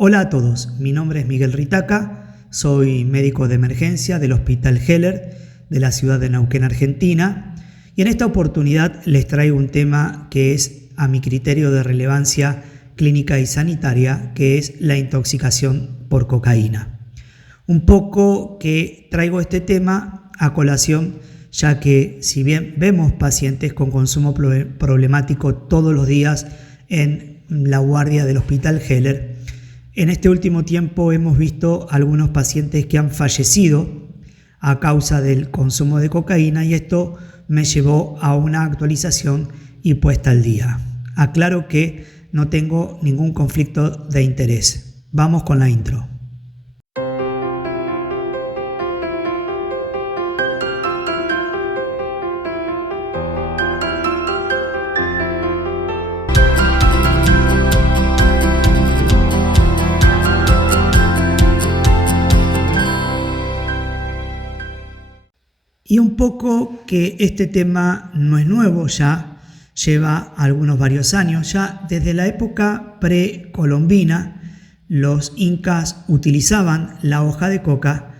Hola a todos, mi nombre es Miguel Ritaca, soy médico de emergencia del Hospital Heller de la ciudad de Neuquén, Argentina, y en esta oportunidad les traigo un tema que es a mi criterio de relevancia clínica y sanitaria, que es la intoxicación por cocaína. Un poco que traigo este tema a colación, ya que si bien vemos pacientes con consumo problemático todos los días en la guardia del Hospital Heller, en este último tiempo hemos visto algunos pacientes que han fallecido a causa del consumo de cocaína y esto me llevó a una actualización y puesta al día. Aclaro que no tengo ningún conflicto de interés. Vamos con la intro. Y un poco que este tema no es nuevo, ya lleva varios años. Ya desde la época precolombina, los incas utilizaban la hoja de coca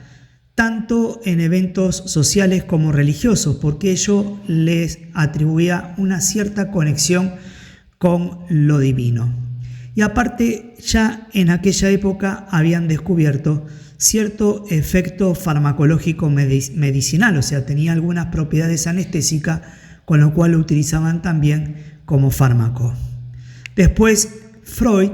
tanto en eventos sociales como religiosos, porque ello les atribuía una cierta conexión con lo divino. Y aparte, ya en aquella época habían descubierto cierto efecto farmacológico medicinal, o sea, tenía algunas propiedades anestésicas, con lo cual lo utilizaban también como fármaco. Después Freud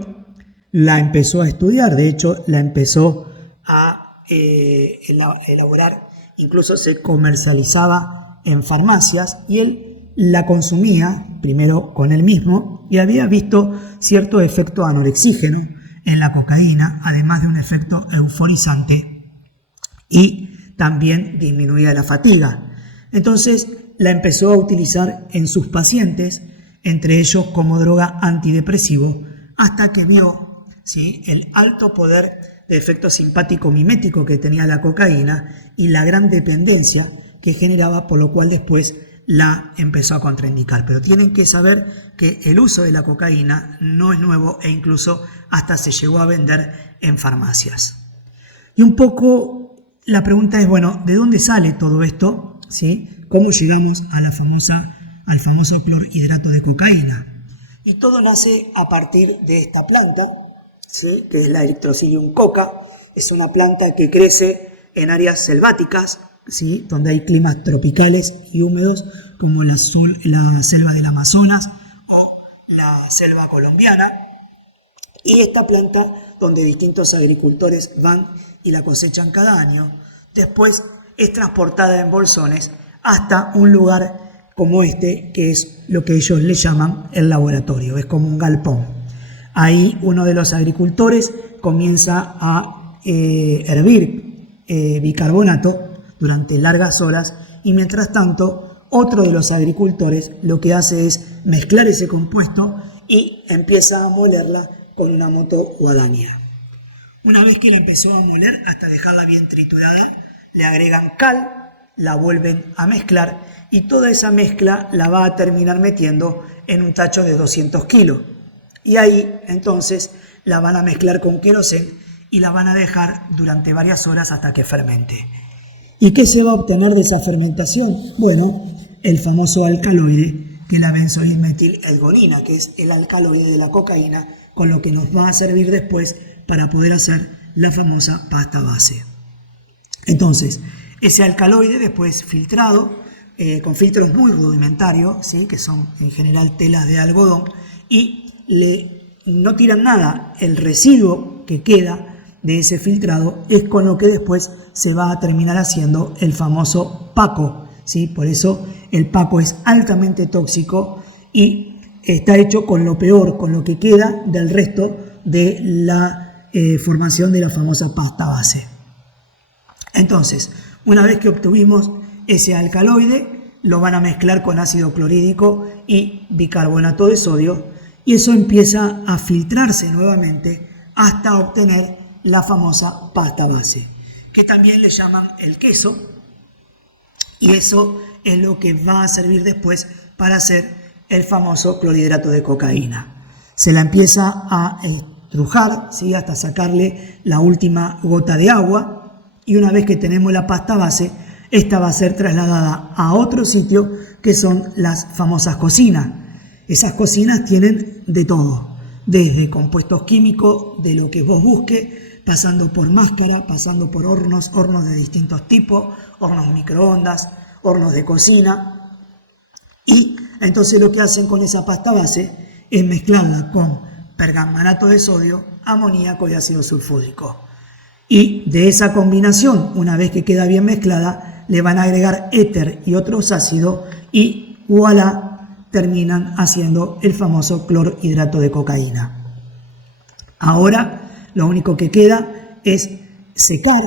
la empezó a estudiar, de hecho la empezó a elaborar, incluso se comercializaba en farmacias y él la consumía primero con él mismo y había visto cierto efecto anorexígeno en la cocaína, además de un efecto euforizante y también disminuía la fatiga. Entonces la empezó a utilizar en sus pacientes, entre ellos como droga antidepresivo, hasta que vio el alto poder de efecto simpático mimético que tenía la cocaína y la gran dependencia que generaba, por lo cual después la empezó a contraindicar. Pero tienen que saber que el uso de la cocaína no es nuevo e incluso hasta se llegó a vender en farmacias. Y un poco la pregunta es, bueno, ¿de dónde sale todo esto? ¿Sí? ¿Cómo llegamos a al famoso clorhidrato de cocaína? Y todo nace a partir de esta planta, ¿sí? Que es la Erythrocilium coca. Es una planta que crece en áreas selváticas, ¿sí? Donde hay climas tropicales y húmedos como la selva del Amazonas o la selva colombiana. Y esta planta, donde distintos agricultores van y la cosechan cada año, después es transportada en bolsones hasta un lugar como este, que es lo que ellos le llaman el laboratorio, es como un galpón. Ahí uno de los agricultores comienza a hervir bicarbonato durante largas horas y mientras tanto otro de los agricultores lo que hace es mezclar ese compuesto y empieza a molerla con una moto guadaña. Una vez que la empezó a moler hasta dejarla bien triturada, le agregan cal, la vuelven a mezclar y toda esa mezcla la va a terminar metiendo en un tacho de 200 kilos. Y ahí entonces la van a mezclar con queroseno y la van a dejar durante varias horas hasta que fermente. ¿Y qué se va a obtener de esa fermentación? Bueno, el famoso alcaloide, que es la benzoilmetil-L-gonina, que es el alcaloide de la cocaína, con lo que nos va a servir después para poder hacer la famosa pasta base. Entonces, ese alcaloide después filtrado, con filtros muy rudimentarios, ¿sí? Que son en general telas de algodón, y no tiran nada. El residuo que queda de ese filtrado es con lo que después se va a terminar haciendo el famoso paco, ¿sí? Por eso el paco es altamente tóxico y está hecho con lo peor, con lo que queda del resto de la formación de la famosa pasta base. Entonces, una vez que obtuvimos ese alcaloide, lo van a mezclar con ácido clorhídrico y bicarbonato de sodio y eso empieza a filtrarse nuevamente hasta obtener la famosa pasta base, que también le llaman el queso, y eso es lo que va a servir después para hacer el famoso clorhidrato de cocaína. Se la empieza a estrujar, ¿sí? Hasta sacarle la última gota de agua, y una vez que tenemos la pasta base, esta va a ser trasladada a otro sitio que son las famosas cocinas. Esas cocinas tienen de todo, desde compuestos químicos, de lo que vos busques, pasando por máscara, pasando por hornos de distintos tipos, hornos microondas, hornos de cocina. Y entonces lo que hacen con esa pasta base es mezclarla con permanganato de sodio, amoníaco y ácido sulfúrico. Y de esa combinación, una vez que queda bien mezclada, le van a agregar éter y otros ácidos y voilà, terminan haciendo el famoso clorhidrato de cocaína. Ahora lo único que queda es secar,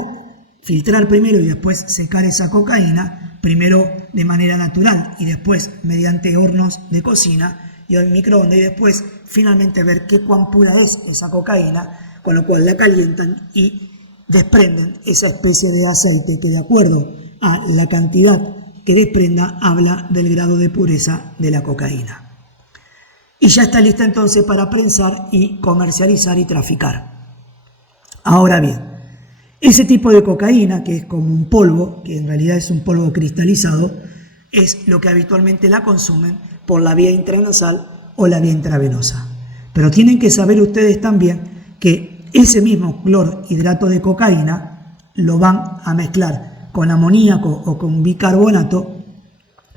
filtrar primero y después secar esa cocaína, primero de manera natural y después mediante hornos de cocina y en microondas, y después finalmente ver qué cuán pura es esa cocaína, con lo cual la calientan y desprenden esa especie de aceite que, de acuerdo a la cantidad que desprenda, habla del grado de pureza de la cocaína. Y ya está lista entonces para prensar y comercializar y traficar. Ahora bien, ese tipo de cocaína, que es como un polvo, que en realidad es un polvo cristalizado, es lo que habitualmente la consumen por la vía intranasal o la vía intravenosa. Pero tienen que saber ustedes también que ese mismo clorhidrato de cocaína lo van a mezclar con amoníaco o con bicarbonato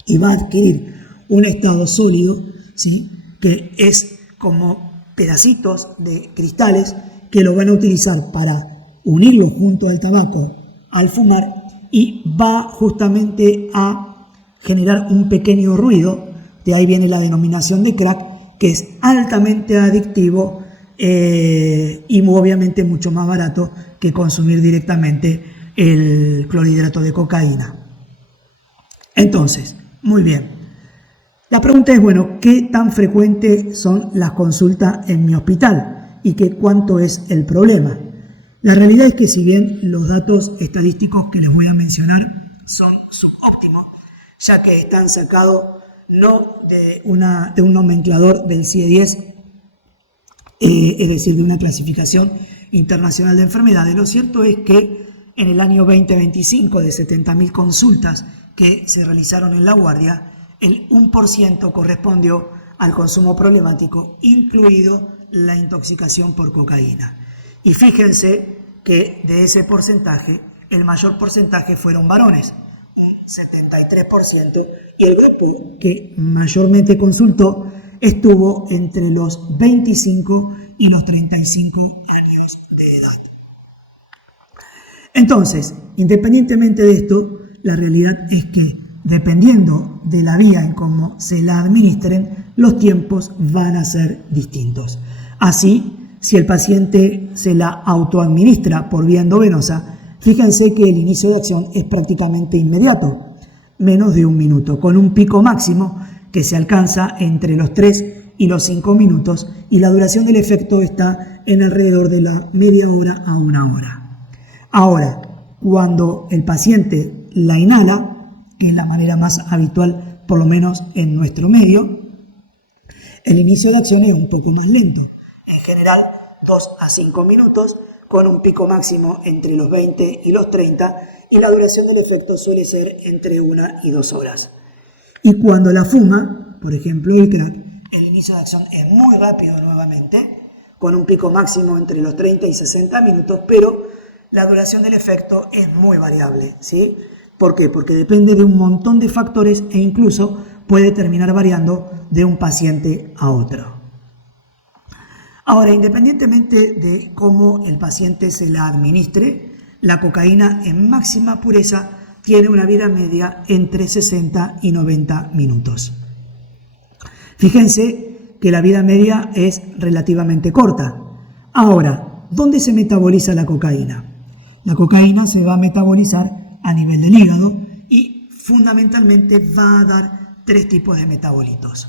y va a adquirir un estado sólido, ¿sí? Que es como pedacitos de cristales que lo van a utilizar para unirlo junto al tabaco al fumar, y va justamente a generar un pequeño ruido. De ahí viene la denominación de crack, que es altamente adictivo y obviamente mucho más barato que consumir directamente el clorhidrato de cocaína. Entonces, muy bien. La pregunta es, bueno, ¿qué tan frecuentes son las consultas en mi hospital y cuánto es el problema? La realidad es que, si bien los datos estadísticos que les voy a mencionar son subóptimos, ya que están sacados no de un nomenclador del CIE-10, es decir, de una clasificación internacional de enfermedades, lo cierto es que en el año 2025, de 70.000 consultas que se realizaron en La Guardia, el 1% correspondió al consumo problemático, incluido la intoxicación por cocaína. Y fíjense que de ese porcentaje, el mayor porcentaje fueron varones, un 73%, y el grupo que mayormente consultó estuvo entre los 25 y los 35 años de edad. Entonces, independientemente de esto, la realidad es que, dependiendo de la vía en cómo se la administren, los tiempos van a ser distintos. Así, si el paciente se la autoadministra por vía endovenosa, fíjense que el inicio de acción es prácticamente inmediato, menos de 1 minuto, con un pico máximo que se alcanza entre los 3 y los 5 minutos, y la duración del efecto está en alrededor de la media hora a 1 hora. Ahora, cuando el paciente la inhala, que es la manera más habitual, por lo menos en nuestro medio, el inicio de acción es un poco más lento, en general 2 a 5 minutos, con un pico máximo entre los 20 y los 30, y la duración del efecto suele ser entre 1 y 2 horas. Y cuando la fuma, por ejemplo el crack, el inicio de acción es muy rápido nuevamente, con un pico máximo entre los 30 y 60 minutos, pero la duración del efecto es muy variable, ¿sí? ¿Por qué? Porque depende de un montón de factores e incluso puede terminar variando de un paciente a otro. Ahora, independientemente de cómo el paciente se la administre, la cocaína en máxima pureza tiene una vida media entre 60 y 90 minutos. Fíjense que la vida media es relativamente corta. Ahora, ¿dónde se metaboliza la cocaína? La cocaína se va a metabolizar a nivel del hígado y fundamentalmente va a dar 3 tipos de metabolitos.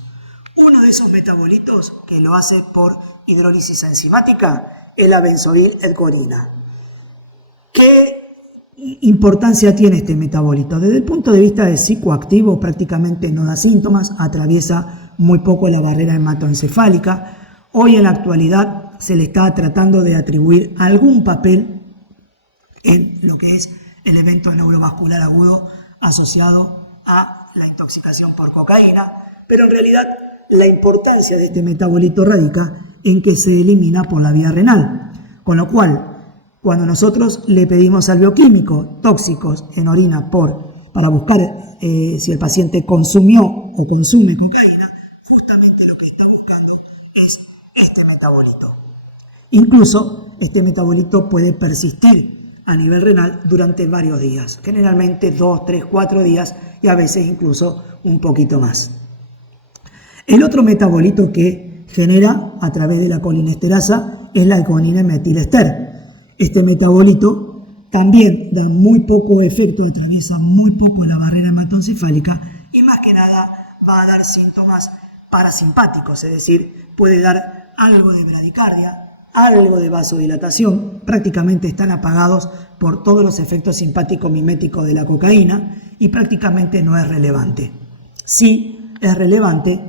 Uno de esos metabolitos, que lo hace por hidrólisis enzimática, es la benzoil-L-corina. ¿Qué importancia tiene este metabolito? Desde el punto de vista de psicoactivo, prácticamente no da síntomas, atraviesa muy poco la barrera hematoencefálica. Hoy en la actualidad se le está tratando de atribuir algún papel en lo que es el evento neurovascular agudo asociado a la intoxicación por cocaína, pero en realidad la importancia de este metabolito radica en que se elimina por la vía renal, con lo cual cuando nosotros le pedimos al bioquímico tóxicos en orina para buscar si el paciente consumió o consume cocaína, justamente lo que está buscando es este metabolito. Incluso este metabolito puede persistir a nivel renal durante varios días, generalmente 2, 3, 4 días y a veces incluso un poquito más. El otro metabolito que genera a través de la colinesterasa es la alcoholina metilester. Este metabolito también da muy poco efecto, atraviesa muy poco la barrera hematoencefálica y más que nada va a dar síntomas parasimpáticos, es decir, puede dar algo de bradicardia, algo de vasodilatación, prácticamente están apagados por todos los efectos simpático-miméticos de la cocaína y prácticamente no es relevante. Sí es relevante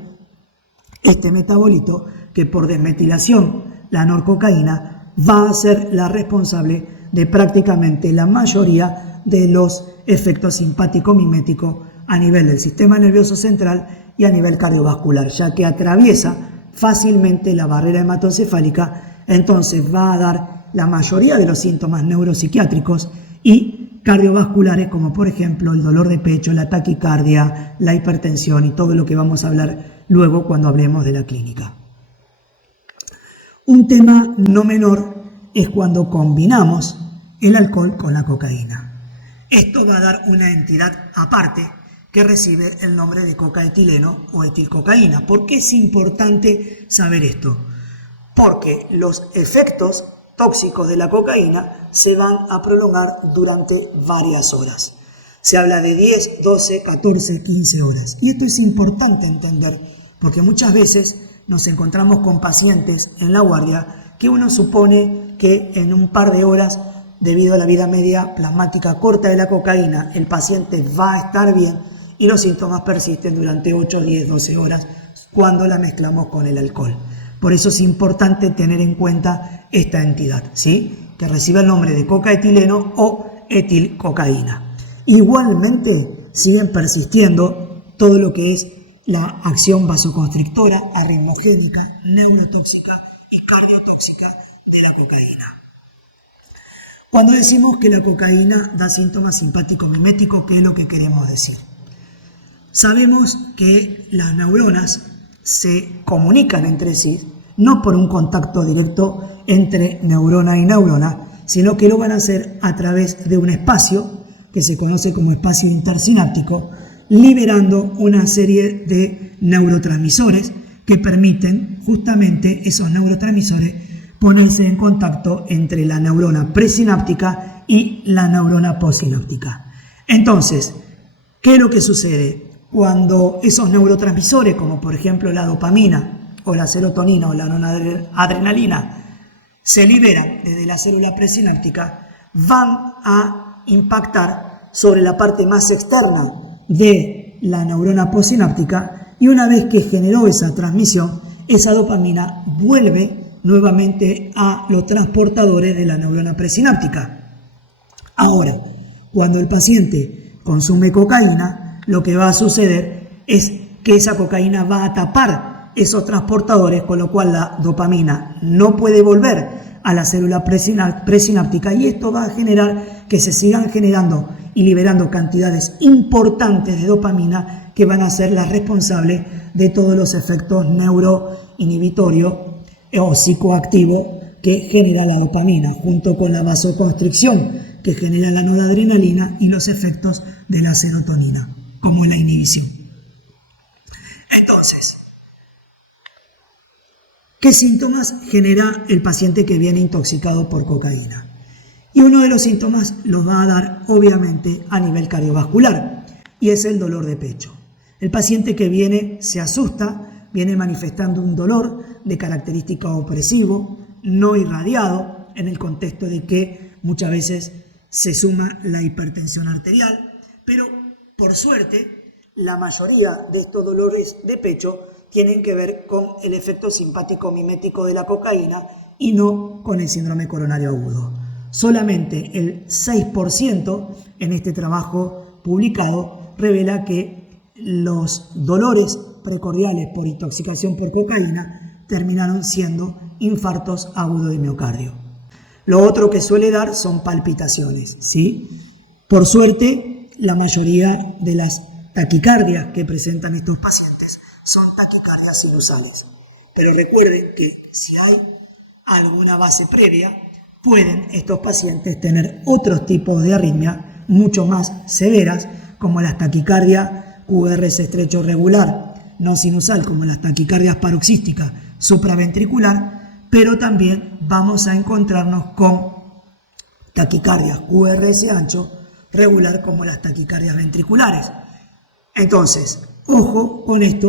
este metabolito que por desmetilación, la norcocaína, va a ser la responsable de prácticamente la mayoría de los efectos simpático-miméticos a nivel del sistema nervioso central y a nivel cardiovascular, ya que atraviesa fácilmente la barrera hematoencefálica, entonces va a dar la mayoría de los síntomas neuropsiquiátricos y cardiovasculares, como por ejemplo el dolor de pecho, la taquicardia, la hipertensión y todo lo que vamos a hablar luego cuando hablemos de la clínica. Un tema no menor es cuando combinamos el alcohol con la cocaína. Esto va a dar una entidad aparte que recibe el nombre de cocaetileno o etilcocaína. ¿Por qué es importante saber esto? Porque los efectos tóxicos de la cocaína se van a prolongar durante varias horas. Se habla de 10, 12, 14, 15 horas. Y esto es importante entender, porque muchas veces nos encontramos con pacientes en la guardia que uno supone que en un par de horas, debido a la vida media plasmática corta de la cocaína, el paciente va a estar bien y los síntomas persisten durante 8, 10, 12 horas cuando la mezclamos con el alcohol. Por eso es importante tener en cuenta esta entidad, ¿sí? Que recibe el nombre de cocaetileno o etilcocaína. Igualmente siguen persistiendo todo lo que es la acción vasoconstrictora, arritmogénica, neurotóxica y cardiotóxica de la cocaína. Cuando decimos que la cocaína da síntomas simpático-miméticos, ¿qué es lo que queremos decir? Sabemos que las neuronas se comunican entre sí, no por un contacto directo entre neurona y neurona, sino que lo van a hacer a través de un espacio que se conoce como espacio intersináptico, liberando una serie de neurotransmisores que permiten justamente esos neurotransmisores ponerse en contacto entre la neurona presináptica y la neurona postsináptica. Entonces, ¿qué es lo que sucede? Cuando esos neurotransmisores, como por ejemplo la dopamina o la serotonina o la noradrenalina, se liberan desde la célula presináptica, van a impactar sobre la parte más externa de la neurona postsináptica y una vez que generó esa transmisión, esa dopamina vuelve nuevamente a los transportadores de la neurona presináptica. Ahora, cuando el paciente consume cocaína, lo que va a suceder es que esa cocaína va a tapar esos transportadores, con lo cual la dopamina no puede volver a la célula presináptica y esto va a generar que se sigan generando y liberando cantidades importantes de dopamina que van a ser las responsables de todos los efectos neuroinhibitorios o psicoactivos que genera la dopamina, junto con la vasoconstricción que genera la noradrenalina y los efectos de la serotonina, como la inhibición. Entonces, ¿qué síntomas genera el paciente que viene intoxicado por cocaína? Y uno de los síntomas los va a dar obviamente a nivel cardiovascular y es el dolor de pecho. El paciente que viene se asusta, viene manifestando un dolor de característica opresivo, no irradiado, en el contexto de que muchas veces se suma la hipertensión arterial, pero por suerte la mayoría de estos dolores de pecho tienen que ver con el efecto simpático mimético de la cocaína y no con el síndrome coronario agudo. Solamente el 6% en este trabajo publicado revela que los dolores precordiales por intoxicación por cocaína terminaron siendo infartos agudos de miocardio. Lo otro que suele dar son palpitaciones, ¿sí? Por suerte, la mayoría de las taquicardias que presentan estos pacientes son taquicardias sinusales. Pero recuerden que si hay alguna base previa, pueden estos pacientes tener otros tipos de arritmia mucho más severas, como las taquicardias QRS estrecho regular, no sinusal, como las taquicardias paroxísticas supraventricular, pero también vamos a encontrarnos con taquicardias QRS ancho regular, como las taquicardias ventriculares. Entonces, ojo con esto,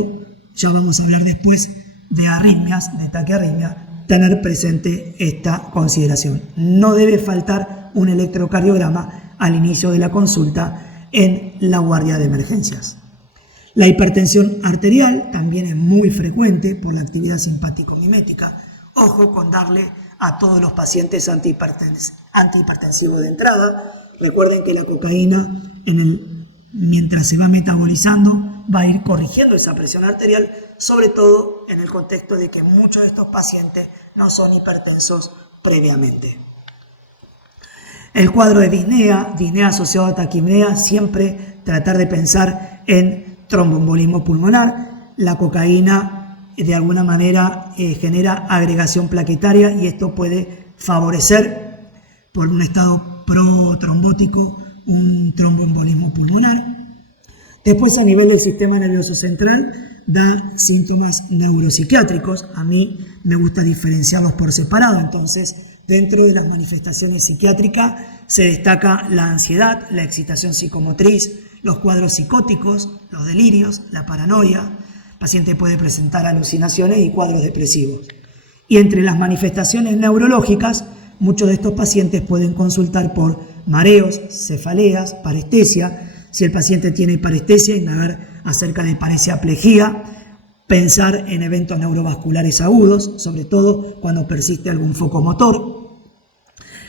ya vamos a hablar después de arritmias, de taquiarritmia, tener presente esta consideración. No debe faltar un electrocardiograma al inicio de la consulta en la guardia de emergencias. La hipertensión arterial también es muy frecuente por la actividad simpático-mimética. Ojo con darle a todos los pacientes antihipertensivos de entrada. Recuerden que la cocaína, mientras se va metabolizando, va a ir corrigiendo esa presión arterial, sobre todo en el contexto de que muchos de estos pacientes no son hipertensos previamente. El cuadro de disnea asociado a taquipnea, siempre tratar de pensar en tromboembolismo pulmonar. La cocaína de alguna manera genera agregación plaquetaria y esto puede favorecer por un estado protrombótico un tromboembolismo pulmonar. Después, a nivel del sistema nervioso central, da síntomas neuropsiquiátricos. A mí me gusta diferenciarlos por separado. Entonces, dentro de las manifestaciones psiquiátricas se destaca la ansiedad, la excitación psicomotriz, los cuadros psicóticos, los delirios, la paranoia. El paciente puede presentar alucinaciones y cuadros depresivos. Y entre las manifestaciones neurológicas, muchos de estos pacientes pueden consultar por mareos, cefaleas, parestesia. Si el paciente tiene parestesia, indagar acerca de paresiaplegía, pensar en eventos neurovasculares agudos, sobre todo cuando persiste algún foco motor.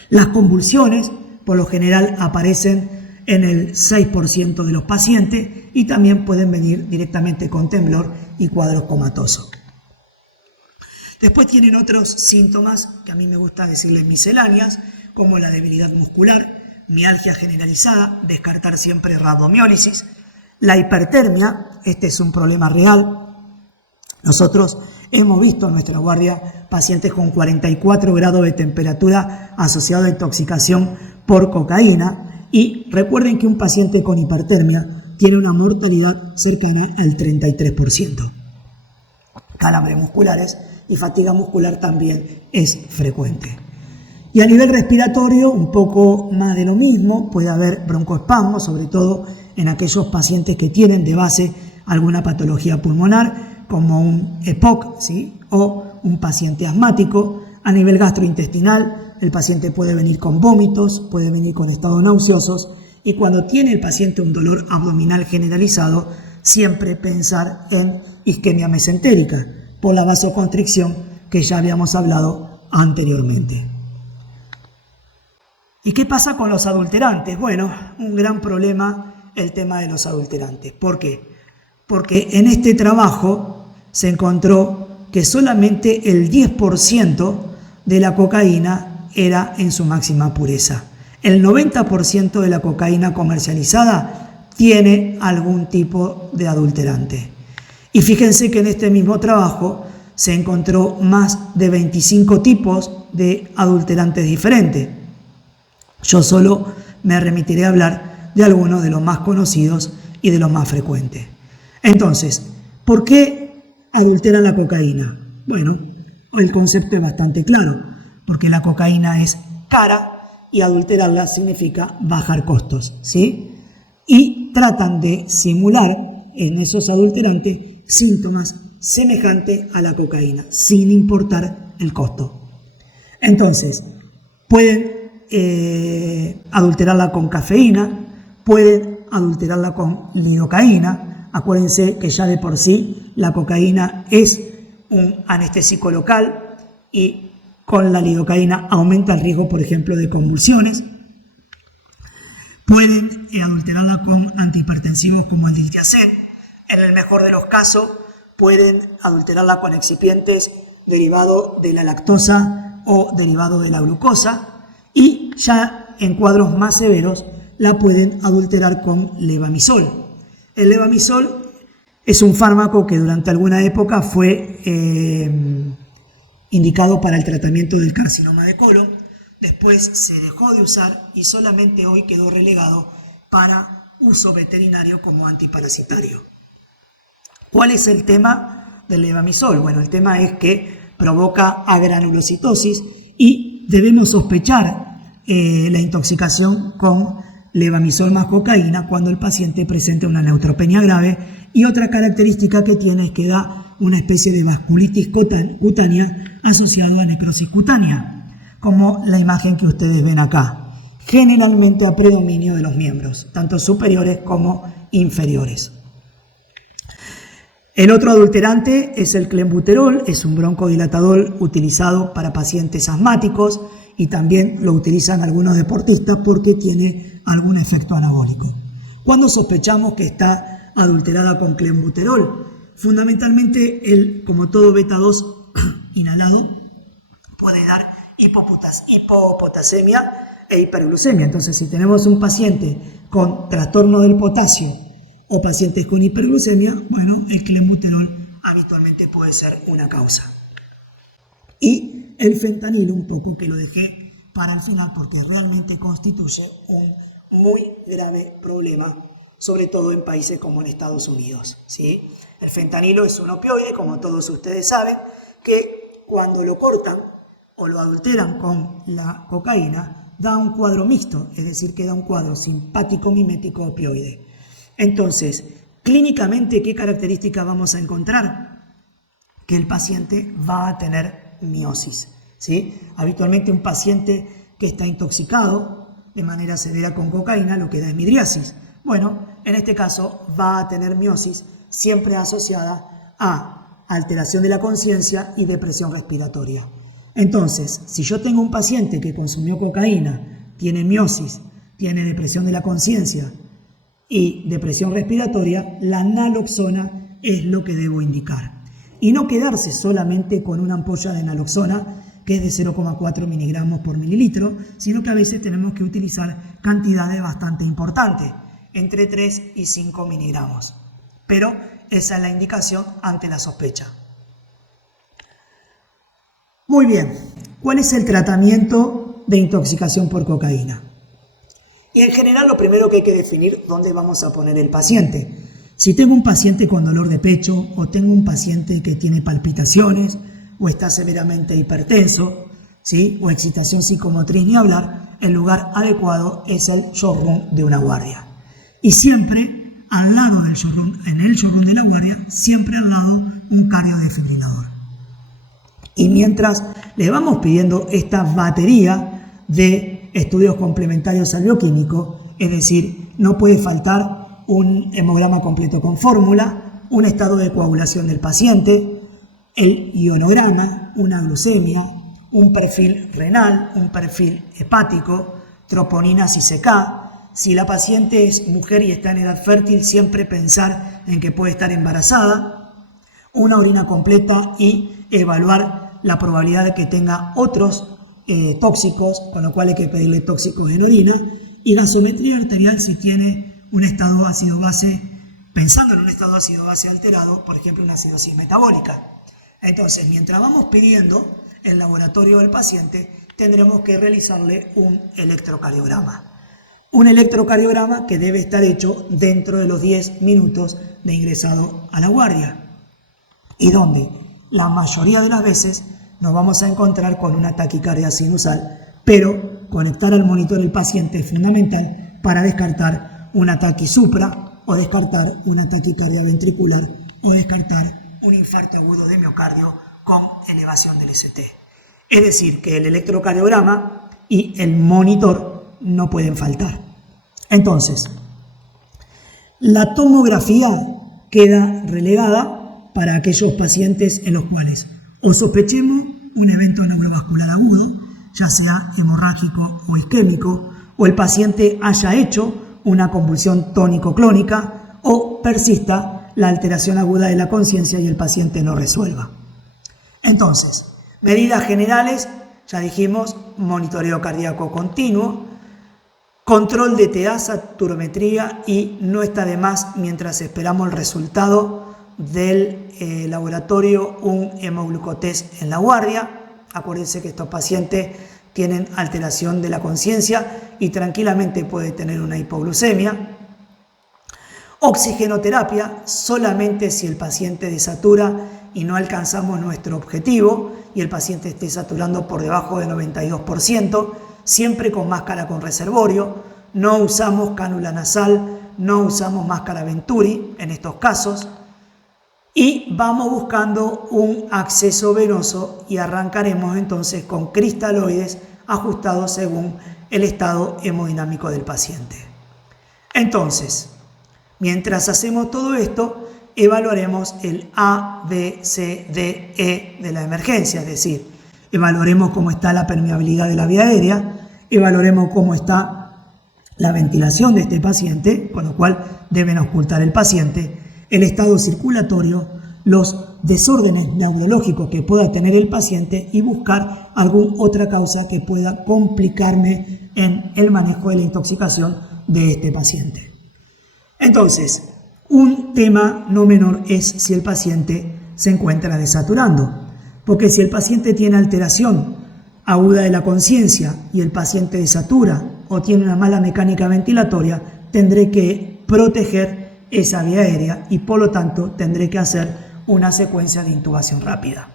Las convulsiones, por lo general, aparecen en el 6% de los pacientes y también pueden venir directamente con temblor y cuadros comatosos. Después tienen otros síntomas que a mí me gusta decirles misceláneas, como la debilidad muscular, mialgia generalizada, descartar siempre rabdomiólisis, la hipertermia, este es un problema real. Nosotros hemos visto en nuestra guardia pacientes con 44 grados de temperatura asociado a intoxicación por cocaína y recuerden que un paciente con hipertermia tiene una mortalidad cercana al 33%. Calambres musculares y fatiga muscular también es frecuente. Y a nivel respiratorio, un poco más de lo mismo, puede haber broncoespasmo, sobre todo en aquellos pacientes que tienen de base alguna patología pulmonar, como un EPOC, ¿sí? O un paciente asmático. A nivel gastrointestinal, el paciente puede venir con vómitos, puede venir con estados nauseosos, y cuando tiene el paciente un dolor abdominal generalizado, siempre pensar en isquemia mesentérica, por la vasoconstricción que ya habíamos hablado anteriormente. ¿Y qué pasa con los adulterantes? Bueno, un gran problema el tema de los adulterantes. ¿Por qué? Porque en este trabajo se encontró que solamente el 10% de la cocaína era en su máxima pureza. El 90% de la cocaína comercializada tiene algún tipo de adulterante. Y fíjense que en este mismo trabajo se encontró más de 25 tipos de adulterantes diferentes. Yo solo me remitiré a hablar de algunos de los más conocidos y de los más frecuentes. Entonces, ¿por qué adulteran la cocaína? Bueno, el concepto es bastante claro, porque la cocaína es cara y adulterarla significa bajar costos, ¿sí? Y tratan de simular en esos adulterantes síntomas semejantes a la cocaína, sin importar el costo. Entonces, pueden adulterarla con cafeína, pueden adulterarla con lidocaína. Acuérdense que ya de por sí la cocaína es un anestésico local y con la lidocaína aumenta el riesgo, por ejemplo, de convulsiones. Pueden adulterarla con antihipertensivos como el diltiazem. En el mejor de los casos, pueden adulterarla con excipientes derivados de la lactosa o derivados de la glucosa. Y ya en cuadros más severos, la pueden adulterar con levamisol. El levamisol es un fármaco que durante alguna época fue indicado para el tratamiento del carcinoma de colon. Después se dejó de usar y solamente hoy quedó relegado para uso veterinario como antiparasitario. ¿Cuál es el tema del levamisol? Bueno, el tema es que provoca agranulocitosis y debemos sospechar la intoxicación con levamisol más cocaína cuando el paciente presenta una neutropenia grave. Y otra característica que tiene es que da una especie de vasculitis cutánea asociado a necrosis cutánea, como la imagen que ustedes ven acá, generalmente a predominio de los miembros, tanto superiores como inferiores. El otro adulterante es el clenbuterol, es un broncodilatador utilizado para pacientes asmáticos y también lo utilizan algunos deportistas porque tiene algún efecto anabólico. ¿Cuándo sospechamos que está adulterada con clenbuterol? Fundamentalmente, como todo beta-2 inhalado, puede dar hipopotasemia e hiperglucemia. Entonces, si tenemos un paciente con trastorno del potasio o pacientes con hiperglucemia, bueno, el clenbuterol habitualmente puede ser una causa. Y el fentanilo, un poco que lo dejé para el final porque realmente constituye un muy grave problema, sobre todo en países como en Estados Unidos, ¿sí? El fentanilo es un opioide, como todos ustedes saben, que cuando lo cortan o lo adulteran con la cocaína, da un cuadro mixto, es decir, que da un cuadro simpático mimético opioide. Entonces, clínicamente, ¿qué características vamos a encontrar? Que el paciente va a tener miosis, ¿sí? Habitualmente un paciente que está intoxicado de manera severa con cocaína lo que da es midriasis. Bueno, en este caso va a tener miosis siempre asociada a alteración de la conciencia y depresión respiratoria. Entonces, si yo tengo un paciente que consumió cocaína, tiene miosis, tiene depresión de la conciencia y depresión respiratoria, la naloxona es lo que debo indicar. Y no quedarse solamente con una ampolla de naloxona que es de 0,4 miligramos por mililitro, sino que a veces tenemos que utilizar cantidades bastante importantes, entre 3 y 5 miligramos. Pero esa es la indicación ante la sospecha. Muy bien, ¿cuál es el tratamiento de intoxicación por cocaína? Y en general lo primero que hay que definir dónde vamos a poner el paciente. Si tengo un paciente con dolor de pecho o tengo un paciente que tiene palpitaciones o está severamente hipertenso, ¿sí? O excitación psicomotriz ni hablar, el lugar adecuado es el showroom de una guardia. Y siempre al lado del showroom, en el showroom de la guardia, siempre al lado un cardiodefibrilador. Y mientras le vamos pidiendo esta batería de estudios complementarios al bioquímico, es decir, no puede faltar un hemograma completo con fórmula, un estado de coagulación del paciente, el ionograma, una glucemia, un perfil renal, un perfil hepático, troponinas y CK. Si la paciente es mujer y está en edad fértil, siempre pensar en que puede estar embarazada, una orina completa y evaluar la probabilidad de que tenga otros tóxicos, con lo cual hay que pedirle tóxicos en orina, y gasometría arterial si tiene un estado ácido-base, pensando en un estado ácido-base alterado, por ejemplo una acidosis metabólica. Entonces, mientras vamos pidiendo el laboratorio del paciente, tendremos que realizarle un electrocardiograma. Un electrocardiograma que debe estar hecho dentro de los 10 minutos de ingresado a la guardia. Y donde la mayoría de las veces nos vamos a encontrar con una taquicardia sinusal, pero conectar al monitor el paciente es fundamental para descartar una taquisupra o descartar una taquicardia ventricular o descartar un infarto agudo de miocardio con elevación del ST. Es decir, que el electrocardiograma y el monitor no pueden faltar. Entonces, la tomografía queda relegada para aquellos pacientes en los cuales o sospechemos un evento neurovascular agudo, ya sea hemorrágico o isquémico, o el paciente haya hecho una convulsión tónico-clónica o persista la alteración aguda de la conciencia y el paciente no resuelva. Entonces, medidas generales, ya dijimos, monitoreo cardíaco continuo, control de TA, saturometría y no está de más mientras esperamos el resultado del laboratorio un hemoglucotest en la guardia. Acuérdense que estos pacientes tienen alteración de la conciencia y tranquilamente puede tener una hipoglucemia. Oxigenoterapia solamente si el paciente desatura y no alcanzamos nuestro objetivo y el paciente esté saturando por debajo del 92%, siempre con máscara con reservorio. No usamos cánula nasal, no usamos máscara Venturi en estos casos. Y vamos buscando un acceso venoso y arrancaremos entonces con cristaloides ajustados según el estado hemodinámico del paciente. Entonces, mientras hacemos todo esto, evaluaremos el A, B, C, D, E de la emergencia, es decir, evaluaremos cómo está la permeabilidad de la vía aérea, evaluaremos cómo está la ventilación de este paciente, con lo cual deben ocultar el paciente, el estado circulatorio, los desórdenes neurológicos que pueda tener el paciente y buscar alguna otra causa que pueda complicarme en el manejo de la intoxicación de este paciente. Entonces, un tema no menor es si el paciente se encuentra desaturando, porque si el paciente tiene alteración aguda de la conciencia y el paciente desatura o tiene una mala mecánica ventilatoria, tendré que proteger esa vía aérea y por lo tanto tendré que hacer una secuencia de intubación rápida.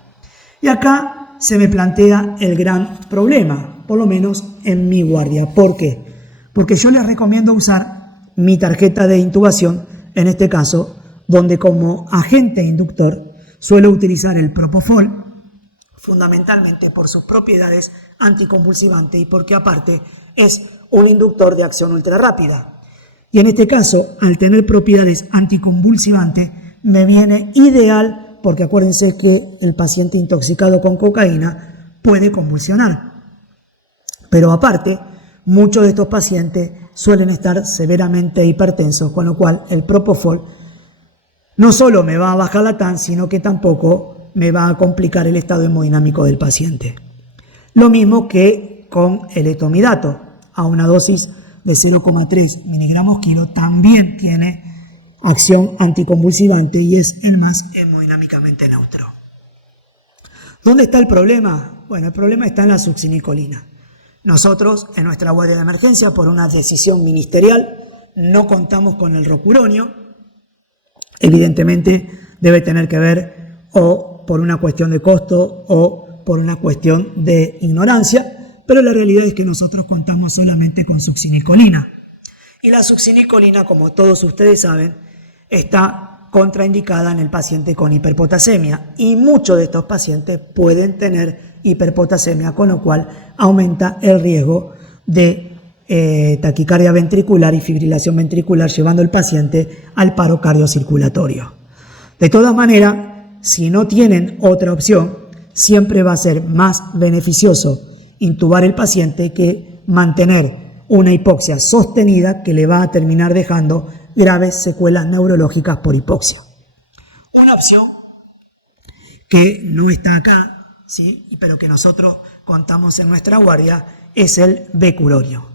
Y acá se me plantea el gran problema, por lo menos en mi guardia. ¿Por qué? Porque yo les recomiendo usar mi tarjeta de intubación, en este caso, donde como agente inductor suelo utilizar el Propofol, fundamentalmente por sus propiedades anticonvulsivantes y porque aparte es un inductor de acción ultra rápida. Y en este caso, al tener propiedades anticonvulsivantes, me viene ideal porque acuérdense que el paciente intoxicado con cocaína puede convulsionar. Pero aparte, muchos de estos pacientes suelen estar severamente hipertensos, con lo cual el Propofol no solo me va a bajar la TAN, sino que tampoco me va a complicar el estado hemodinámico del paciente. Lo mismo que con el etomidato, a una dosis de 0,3 miligramos kilo, también tiene acción anticonvulsivante y es el más hemodinámicamente neutro. ¿Dónde está el problema? Bueno, el problema está en la succinicolina. Nosotros, en nuestra guardia de emergencia, por una decisión ministerial, no contamos con el rocuronio. Evidentemente, debe tener que ver o por una cuestión de costo o por una cuestión de ignorancia, pero la realidad es que nosotros contamos solamente con succinicolina. Y la succinicolina, como todos ustedes saben, está contraindicada en el paciente con hiperpotasemia y muchos de estos pacientes pueden tener hiperpotasemia, con lo cual aumenta el riesgo de taquicardia ventricular y fibrilación ventricular, llevando al paciente al paro cardiocirculatorio. De todas maneras, si no tienen otra opción, siempre va a ser más beneficioso intubar el paciente que mantener una hipoxia sostenida que le va a terminar dejando graves secuelas neurológicas por hipoxia. Una opción que no está acá, ¿sí?, pero que nosotros contamos en nuestra guardia, es el becuronio.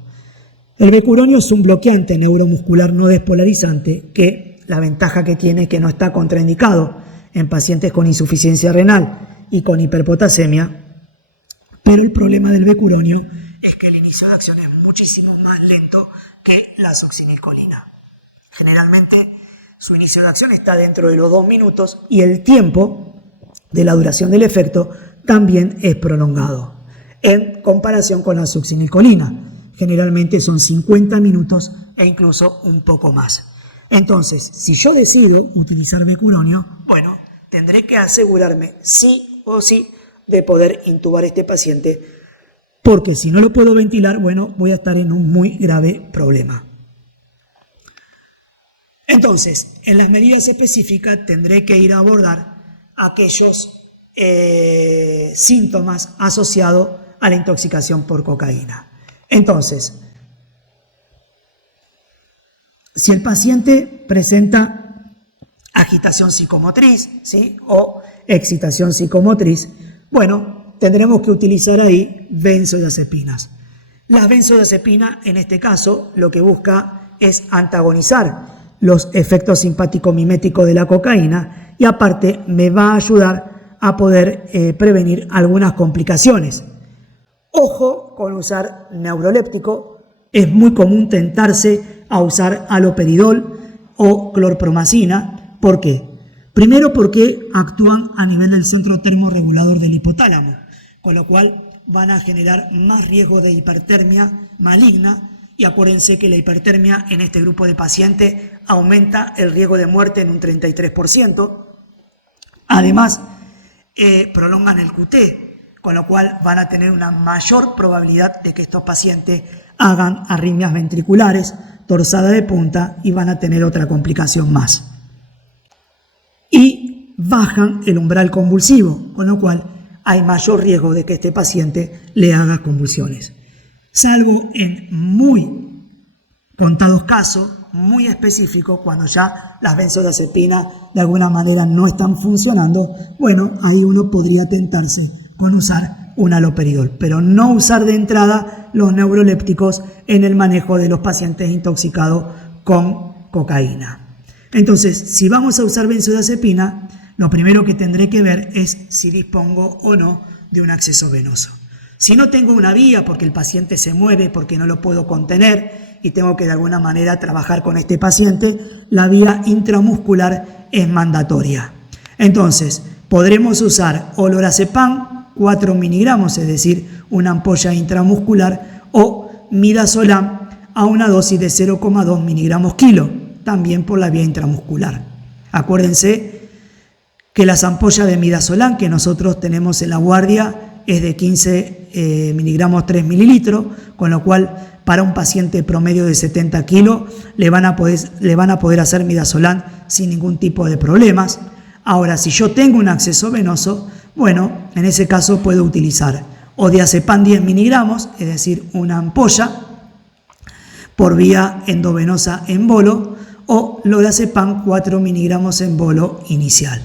El becuronio es un bloqueante neuromuscular no despolarizante que la ventaja que tiene es que no está contraindicado en pacientes con insuficiencia renal y con hiperpotasemia, pero el problema del becuronio es que el inicio de acción es muchísimo más lento que la succinicolina. Generalmente su inicio de acción está dentro de los 2 minutos y el tiempo de la duración del efecto también es prolongado en comparación con la succinicolina. Generalmente son 50 minutos e incluso un poco más. Entonces, si yo decido utilizar becuronio, bueno, tendré que asegurarme sí o sí de poder intubar a este paciente, porque si no lo puedo ventilar, bueno, voy a estar en un muy grave problema. Entonces, en las medidas específicas tendré que ir a abordar aquellos síntomas asociados a la intoxicación por cocaína. Entonces, si el paciente presenta agitación psicomotriz, ¿sí?, o excitación psicomotriz, bueno, tendremos que utilizar ahí benzodiazepinas. La benzodiazepina, en este caso, lo que busca es antagonizar los efectos simpático-miméticos de la cocaína y aparte me va a ayudar a poder prevenir algunas complicaciones. Ojo con usar neuroléptico, es muy común tentarse a usar haloperidol o clorpromacina. ¿Por qué? Primero porque actúan a nivel del centro termorregulador del hipotálamo, con lo cual van a generar más riesgo de hipertermia maligna y acuérdense que la hipertermia en este grupo de pacientes aumenta el riesgo de muerte en un 33%. Además, prolongan el QT, con lo cual van a tener una mayor probabilidad de que estos pacientes hagan arritmias ventriculares, torsada de punta y van a tener otra complicación más. Y bajan el umbral convulsivo, con lo cual hay mayor riesgo de que este paciente le haga convulsiones. Salvo en muy contados casos, muy específicos, cuando ya las benzodiazepinas de alguna manera no están funcionando, bueno, ahí uno podría tentarse con usar un haloperidol, pero no usar de entrada los neurolépticos en el manejo de los pacientes intoxicados con cocaína. Entonces, si vamos a usar benzodiazepina, lo primero que tendré que ver es si dispongo o no de un acceso venoso. Si no tengo una vía porque el paciente se mueve, porque no lo puedo contener y tengo que de alguna manera trabajar con este paciente, la vía intramuscular es mandatoria. Entonces, podremos usar o lorazepam 4 miligramos, es decir, una ampolla intramuscular, o midazolam a una dosis de 0,2 miligramos kilo, también por la vía intramuscular. Acuérdense que las ampollas de midazolam que nosotros tenemos en la guardia es de 15 miligramos 3 mililitros, con lo cual para un paciente promedio de 70 kilos le van a poder hacer midazolam sin ningún tipo de problemas. Ahora, si yo tengo un acceso venoso, bueno, en ese caso puedo utilizar o diazepam 10 miligramos, es decir, una ampolla por vía endovenosa en bolo, o lorazepam 4 miligramos en bolo inicial.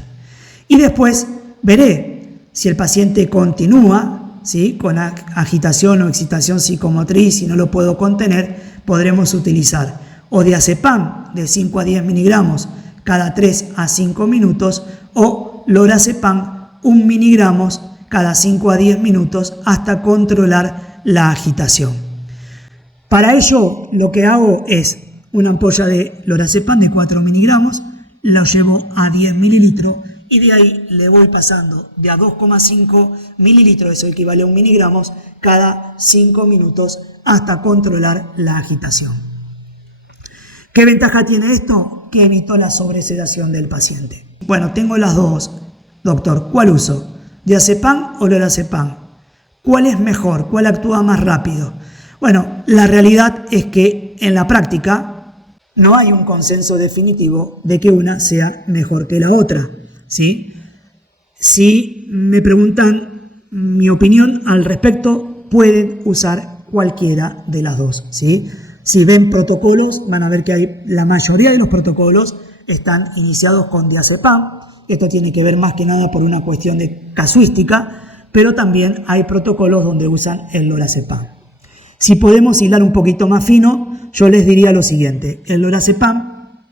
Y después veré si el paciente continúa, ¿sí?, con agitación o excitación psicomotriz y no lo puedo contener, podremos utilizar o diazepam de 5 a 10 miligramos cada 3 a 5 minutos o lorazepam 1 miligramos cada 5 a 10 minutos hasta controlar la agitación. Para ello lo que hago es una ampolla de lorazepam de 4 miligramos, lo llevo a 10 mililitros y de ahí le voy pasando de a 2,5 mililitros, eso equivale a 1 miligramos, cada 5 minutos hasta controlar la agitación. ¿Qué ventaja tiene esto? Que evito la sobresedación del paciente. Bueno, tengo las dos. Doctor, ¿cuál uso? ¿Diazepam o lorazepam? ¿Cuál es mejor? ¿Cuál actúa más rápido? Bueno, la realidad es que en la práctica no hay un consenso definitivo de que una sea mejor que la otra, ¿sí? Si me preguntan mi opinión al respecto, pueden usar cualquiera de las dos, ¿sí? Si ven protocolos, van a ver que la mayoría de los protocolos están iniciados con diazepam. Esto tiene que ver más que nada por una cuestión de casuística, pero también hay protocolos donde usan el lorazepam. Si podemos hilar un poquito más fino, yo les diría lo siguiente. El lorazepam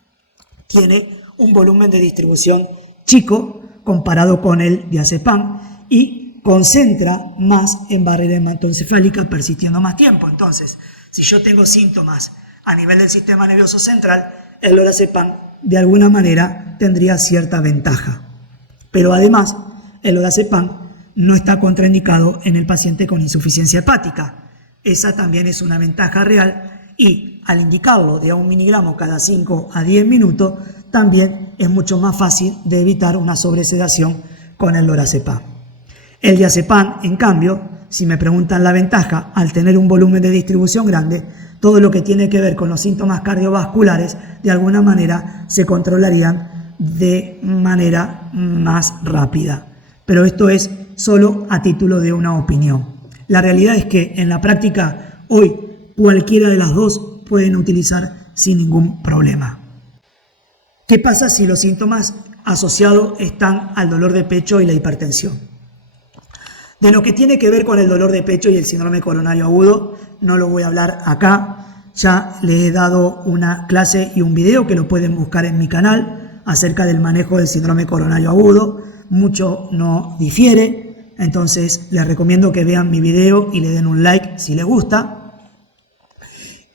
tiene un volumen de distribución chico comparado con el diazepam y concentra más en barrera hematoencefálica persistiendo más tiempo. Entonces, si yo tengo síntomas a nivel del sistema nervioso central, el lorazepam de alguna manera tendría cierta ventaja. Pero además, el lorazepam no está contraindicado en el paciente con insuficiencia hepática. Esa también es una ventaja real y al indicarlo de a 1 miligramo cada 5 a 10 minutos, también es mucho más fácil de evitar una sobresedación con el lorazepam. El diazepam, en cambio, si me preguntan la ventaja, al tener un volumen de distribución grande, todo lo que tiene que ver con los síntomas cardiovasculares, de alguna manera se controlarían de manera más rápida. pero esto es solo a título de una opinión. La realidad es que en la práctica hoy cualquiera de las dos pueden utilizar sin ningún problema. ¿Qué pasa si los síntomas asociados están al dolor de pecho y la hipertensión? De lo que tiene que ver con el dolor de pecho y el síndrome coronario agudo, no lo voy a hablar acá. Ya les he dado una clase y un video que lo pueden buscar en mi canal acerca del manejo del síndrome coronario agudo. Mucho no difiere, entonces les recomiendo que vean mi video y le den un like si les gusta.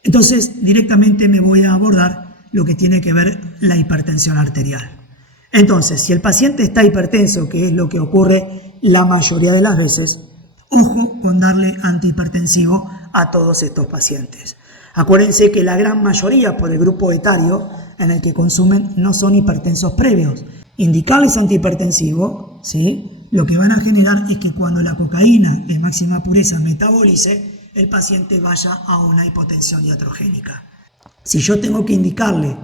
Entonces directamente me voy a abordar lo que tiene que ver la hipertensión arterial. Entonces, si el paciente está hipertenso, que es lo que ocurre la mayoría de las veces, ojo con darle antihipertensivo a todos estos pacientes. Acuérdense que la gran mayoría por el grupo etario en el que consumen no son hipertensos previos. Indicarles antihipertensivo, ¿sí?, lo que van a generar es que cuando la cocaína de máxima pureza metabolice, el paciente vaya a una hipotensión iatrogénica. Si yo tengo que indicarle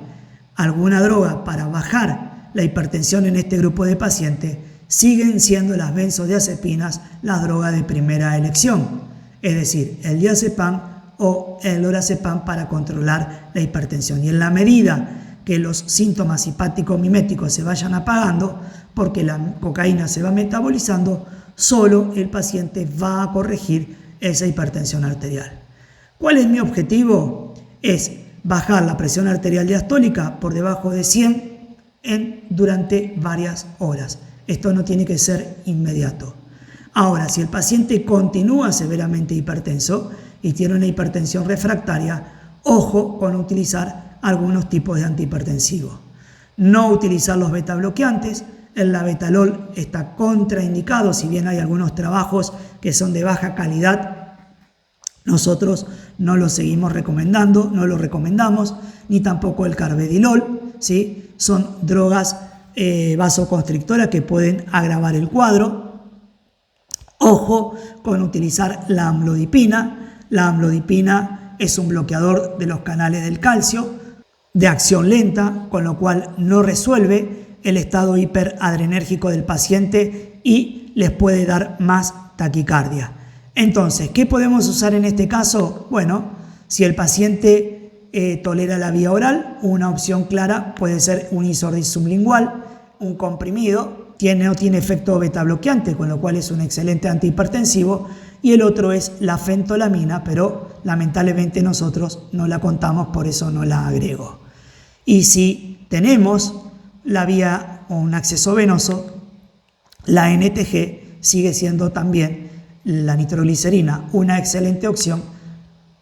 alguna droga para bajar la hipertensión en este grupo de pacientes, siguen siendo las benzodiazepinas la droga de primera elección, es decir, el diazepam o el lorazepam para controlar la hipertensión. Y en la medida que los síntomas hepático-miméticos se vayan apagando, porque la cocaína se va metabolizando, solo el paciente va a corregir esa hipertensión arterial. ¿Cuál es mi objetivo? Es bajar la presión arterial diastólica por debajo de 100 durante varias horas. Esto no tiene que ser inmediato. Ahora, si el paciente continúa severamente hipertenso y tiene una hipertensión refractaria, ojo con utilizar algunos tipos de antihipertensivos. No utilizar los beta bloqueantes. El labetalol está contraindicado, si bien hay algunos trabajos que son de baja calidad, nosotros no lo seguimos recomendando, no lo recomendamos, ni tampoco el carvedilol, ¿sí? Son drogas vasoconstrictoras que pueden agravar el cuadro. Ojo con utilizar la amlodipina. La amlodipina es un bloqueador de los canales del calcio, de acción lenta, con lo cual no resuelve el estado hiperadrenérgico del paciente y les puede dar más taquicardia. Entonces, ¿qué podemos usar en este caso? Bueno, si el paciente tolera la vía oral, una opción clara puede ser un Isordis sublingual, un comprimido, no tiene efecto beta bloqueante, con lo cual es un excelente antihipertensivo, y el otro es la fentolamina, pero lamentablemente nosotros no la contamos, por eso no la agrego. Y si tenemos la vía o un acceso venoso, la NTG sigue siendo también la nitroglicerina una excelente opción,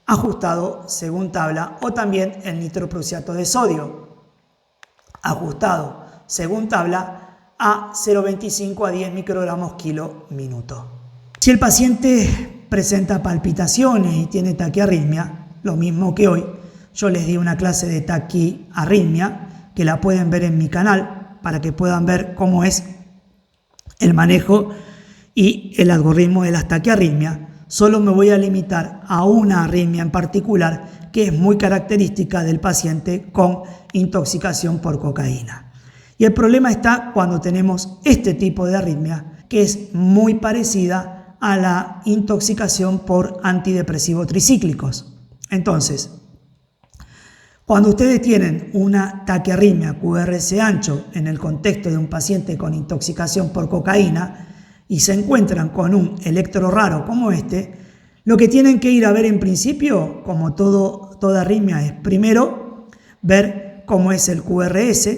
ajustado según tabla, o también el nitroprusiato de sodio, ajustado según tabla a 0,25 a 10 microgramos kilo minuto. Si el paciente presenta palpitaciones y tiene taquiarritmia, lo mismo que hoy, yo les di una clase de taquiarritmia que la pueden ver en mi canal para que puedan ver cómo es el manejo y el algoritmo de las taquiarritmias. Solo me voy a limitar a una arritmia en particular que es muy característica del paciente con intoxicación por cocaína. Y el problema está cuando tenemos este tipo de arritmia, que es muy parecida a la intoxicación por antidepresivos tricíclicos. Entonces, cuando ustedes tienen una taquiarritmia QRS ancho en el contexto de un paciente con intoxicación por cocaína y se encuentran con un electro raro como este, lo que tienen que ir a ver en principio, como toda arritmia, es primero ver cómo es el QRS,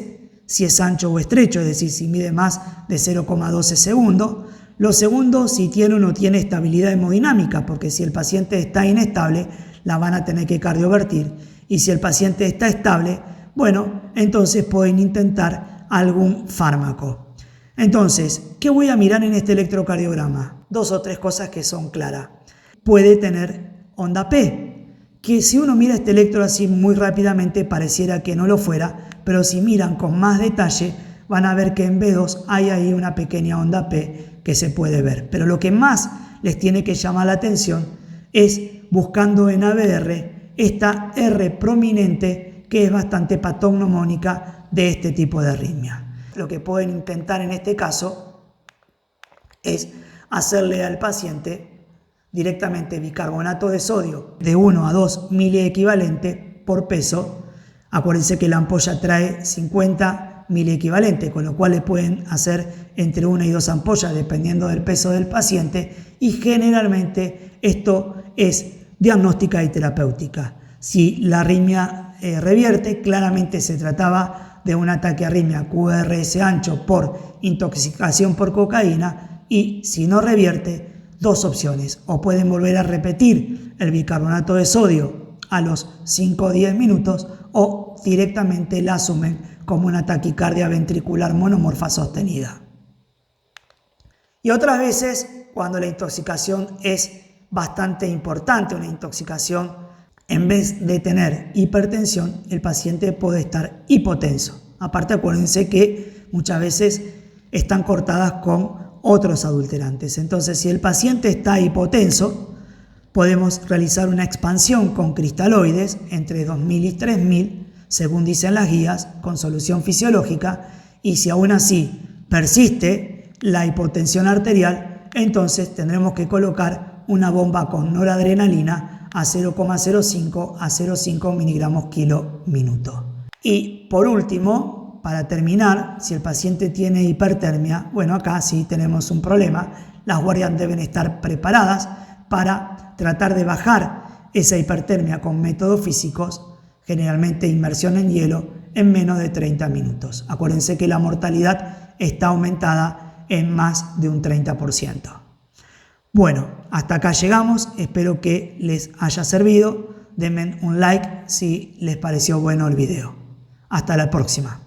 si es ancho o estrecho, es decir, si mide más de 0,12 segundos. Lo segundo, si tiene o no tiene estabilidad hemodinámica, porque si el paciente está inestable, la van a tener que cardiovertir. Y si el paciente está estable, bueno, entonces pueden intentar algún fármaco. Entonces, ¿qué voy a mirar en este electrocardiograma? 2 o 3 cosas que son claras. Puede tener onda P, que si uno mira este electro así muy rápidamente pareciera que no lo fuera, pero si miran con más detalle van a ver que en B2 hay ahí una pequeña onda P que se puede ver. Pero lo que más les tiene que llamar la atención es, buscando en ABR, esta R prominente que es bastante patognomónica de este tipo de arritmia. Lo que pueden intentar en este caso es hacerle al paciente directamente bicarbonato de sodio de 1 a 2 miliequivalente por peso. Acuérdense que la ampolla trae 50 miliequivalente, con lo cual le pueden hacer entre 1 y 2 ampollas dependiendo del peso del paciente, y generalmente esto es diagnóstica y terapéutica. Si la arritmia revierte, claramente se trataba de un ataque arritmia QRS ancho por intoxicación por cocaína, y si no revierte, dos opciones: o pueden volver a repetir el bicarbonato de sodio a los 5 o 10 minutos, o directamente la asumen como una taquicardia ventricular monomorfa sostenida. Y otras veces, cuando la intoxicación es bastante importante, una intoxicación, en vez de tener hipertensión, el paciente puede estar hipotenso. Aparte, acuérdense que muchas veces están cortadas con otros adulterantes. Entonces, si el paciente está hipotenso, podemos realizar una expansión con cristaloides entre 2000 y 3000, según dicen las guías, con solución fisiológica, y si aún así persiste la hipotensión arterial, entonces tendremos que colocar una bomba con noradrenalina a 0,05 a 0,5 miligramos kilo minuto. Y por último, para terminar, si el paciente tiene hipertermia, bueno, acá sí tenemos un problema. Las guardias deben estar preparadas para tratar de bajar esa hipertermia con métodos físicos, generalmente inmersión en hielo, en menos de 30 minutos. Acuérdense que la mortalidad está aumentada en más de un 30%. Bueno, hasta acá llegamos. Espero que les haya servido. Denme un like si les pareció bueno el video. Hasta la próxima.